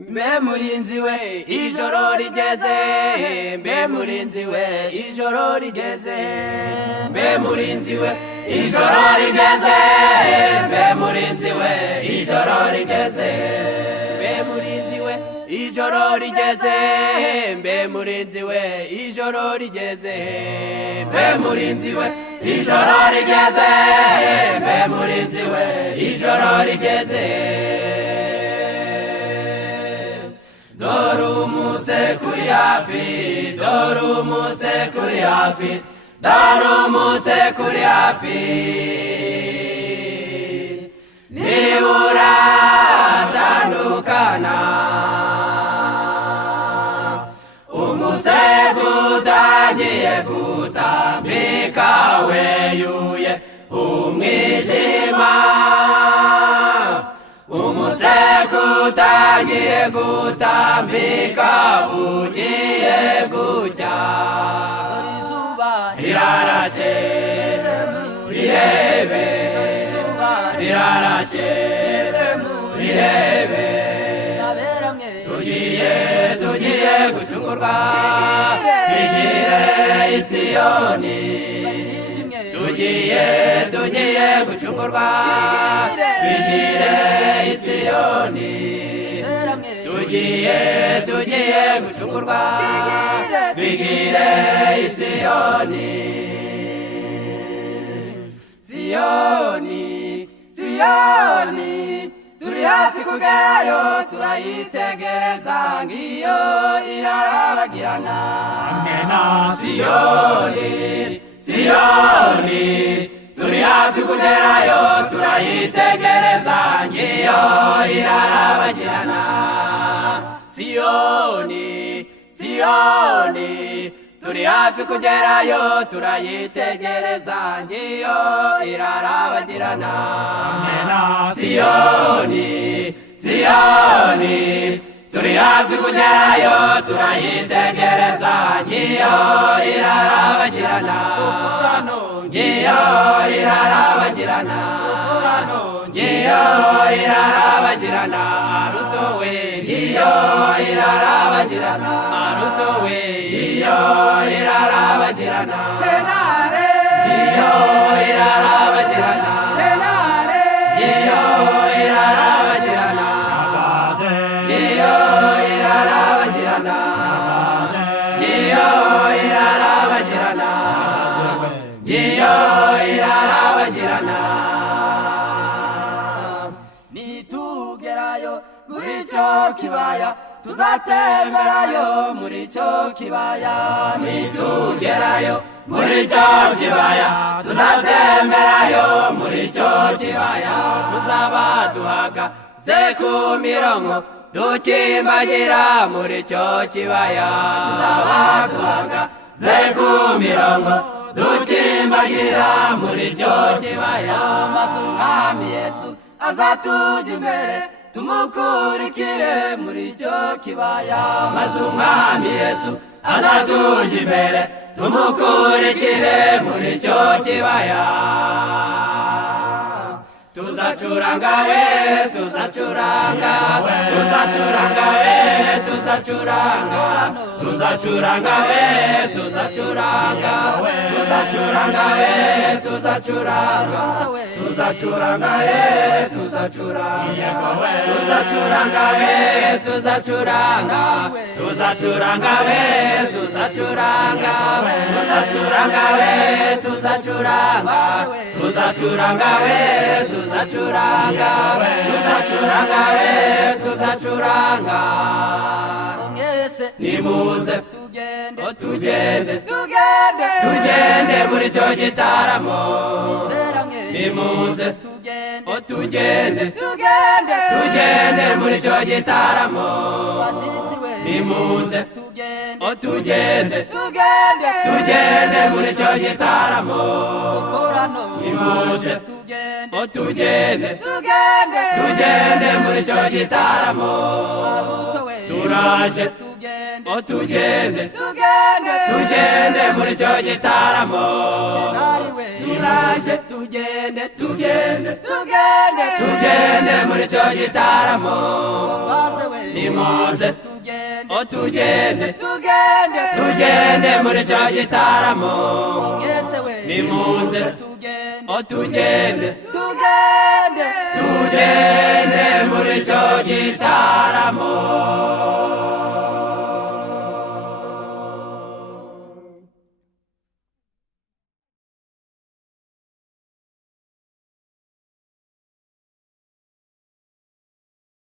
mbe murinzi we ijoro rigeze, mbe murinzi we ijoro rigeze, mbe murinzi we ijoro rigeze, mbe murinzi we ijoro rigeze, mbe murinzi we ijoro rigeze, mbe murinzi we ijoro rigeze, mbe murinzi we ijoro rigeze, mbe murinzi we ijoro rigeze. Dorumuse kuri hafi, dorumuse kuri hafi, dorumuse kuri hafi, nibura tandukana, umusego utangiye gutambika weyuye umwijima, umusego utangiye gutambika ugiye gucya, izuba rirarashe rirebe, rirarashe rirebe, tugiye gucungurwa twigire Isiyoni, tugiye gucungurwa twigire Isiyoni, tugiye gucungurwa twigire Isiyoni. Siyoni, Siyoni, turi hafi kugerayo turayitegereza ngiyo irarabagirana. Siyoni, Siyoni, turi hafi kugerayo turayitegereza ngiyo irarabagirana. Siyoni, Siyoni, turi hafi kugerayo turayitegereza ngiyo irarabagirana. Siyoni, Siyoni, turi hafi kugerayo turayitegereza ngiyo irarabagirana. Ngiyo irarabagirana, ngiyo irarabagirana, rutowe ngiyo irarabagirana, rutowe ngiyo irarabagirana, tenare ngiyo irarabagirana, tenare ngiyo irarabagirana, ngiyo irarabagirana, ngiyo irarabagirana, ngiyo irarabagirana. Nitugerayo muri cyo kibaya tuzatemberayo muri cyo kibaya, nitugerayo muri cyo kibaya tuzatemberayo muri cyo kibaya, tuzaba duhagaze ku mirongo dukimbagira muri cyo kibaya, tuzaba duhagaze ku mirongo dukimbagira muri cyo kibaya, maze umwami Yesu azatujya imbere tumukurikire muri cyo kibaya, maze umwami Yesu azatujya imbere tumukurikire muri cyo kibaya. Tuzacuranga we, tuzacuranga, tuzacuranga we, tuzacuranga, tuzacuranga we, tuzacuranga, tuzacuranga we, tuzacuranga, tuzacuranga we, tuzacuranga, tuzacuranga we, tuzacuranga, tuzacuranga we, tuzacuranga, tuzacuranga we, tuzacuranga, tuzacuranga we, tuzacuranga, tuzacuranga we, tuzacuranga. Nimuze tugende, tugende, tugende muri cyo gitaramo. Nimuze tugende, tugende, tugende muri cyo gitaramo. Nimuze tugende, tugende, tugende muri cyo gitaramo. Nimuze tugende, tugende muri cyo gitaramo. Turaje tugende, tugende muri cyo gitaramo. Turaje tugende, tugende muri cyo gitaramo. nimuze tugende otugende tugende tugende muri cyo gitaramo mwese we nimuze tugende otugende tugende tugende muri cyo gitaramo